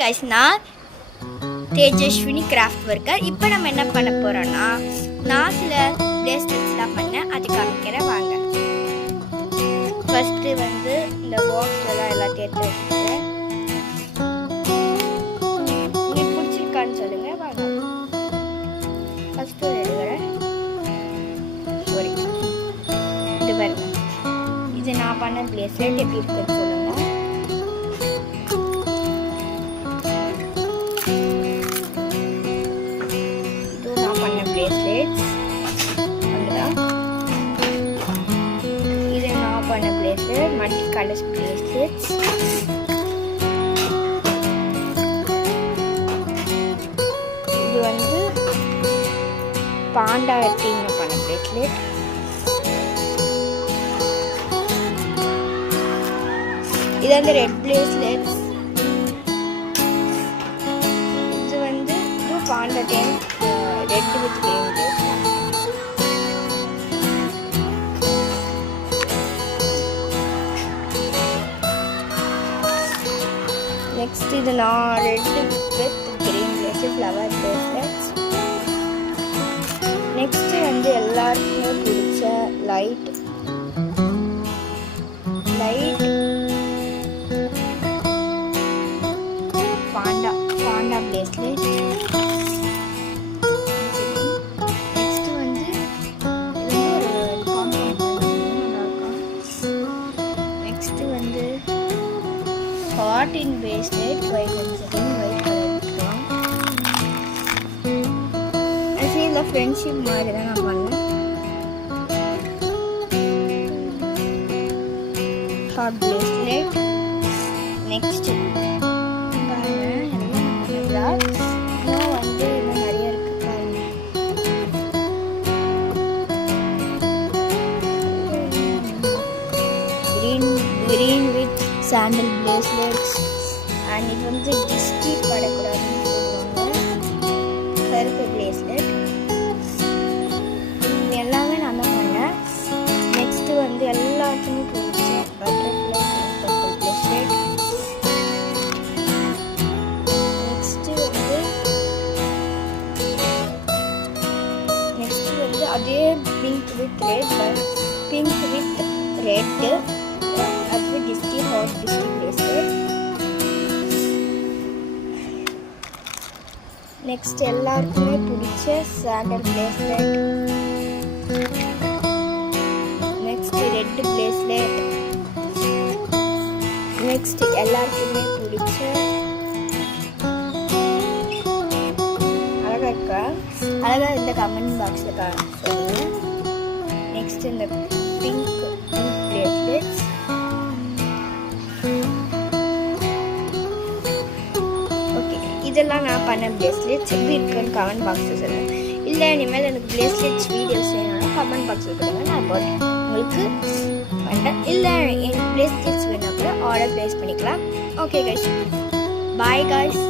guys, நான் Tejaswini craft worker. இப்போ நம்ம என்ன பண்ண போகிறோன்னா, நான் சில பிரேஸ்லெட்ஸ்லாம் பண்ணேன், அது காமிக்கிறேன் வாங்க. ஃபஸ்ட்டு வந்து இந்த பாக்ஸ்லாம் எல்லாத்தையும் எடுத்து வச்சுக்கிறேன். உங்களுக்கு பிடிச்சிருக்கான்னு சொல்லுங்கள் வாங்க. ஃபஸ்ட்டு எடுக்கிறேன். சாரி, இது பாருங்க, இது நான் பண்ண பிரேஸ்லெட் எப்படி இருக்குன்னு சொல்லுங்கள். bracelets இது நான் பண்ண bracelet, multi colors bracelets. இது வந்து பாண்டா தீம் பண்ண bracelet. இது வந்து ரெட் bracelets. இது வந்து Panda theme red with green bracelet. Next இது நான் red with green bracelet, flower bracelets. Next வந்து எல்லாருக்குமே பிடிச்ச light panda bracelet. Heart in bracelet, white and white color. I feel the friendship மாதிரி தான் நான் பண்ணேன். Heart bracelet. Next பாருங்க, எல்லாம் வந்து இன்னும் நிறைய இருக்கு பாருங்க. Green with sandal bracelets. And இது வந்து டிஸ்டி படக்கூடாதுன்னு சொல்லுவாங்க. கருப்பு bracelet. எல்லாமே நான் தான் பண்ணேன். நெக்ஸ்ட் வந்து எல்லாத்துக்குமே பிடிச்ச பட்டர்ஃப்ளை பர்பிள் bracelet. நெக்ஸ்ட் வந்து அதே பிங்க் வித் ரெட் அது டிஸ்டி ஹாட் டிஸ்டி bracelet. நெக்ஸ்ட் எல்லாருக்குமே பிடிச்ச sandal bracelet. Next red bracelet. Next எல்லாருக்குமே பிடிச்ச அழகா இந்த கமெண்ட் பாக்ஸில் சொல்லுங்க. நெக்ஸ்ட் இந்த பிங்க் bracelets. இதெல்லாம் நான் பண்ண bracelets. எப்படி இருக்குன்னு கமெண்ட் பாக்ஸில் சொல்லுங்கள். இல்லை இனிமேல் எனக்கு bracelets வீடியோஸ் வேணும்னா கமெண்ட் பாக்ஸில் கொடுங்க, நான் போட்டு உங்களுக்கு பண்ணுறேன். இல்லை எனக்கு bracelets வேணும்னா கூட ஆர்டர் ப்ளேஸ் பண்ணிக்கலாம். Okay guys, bye guys.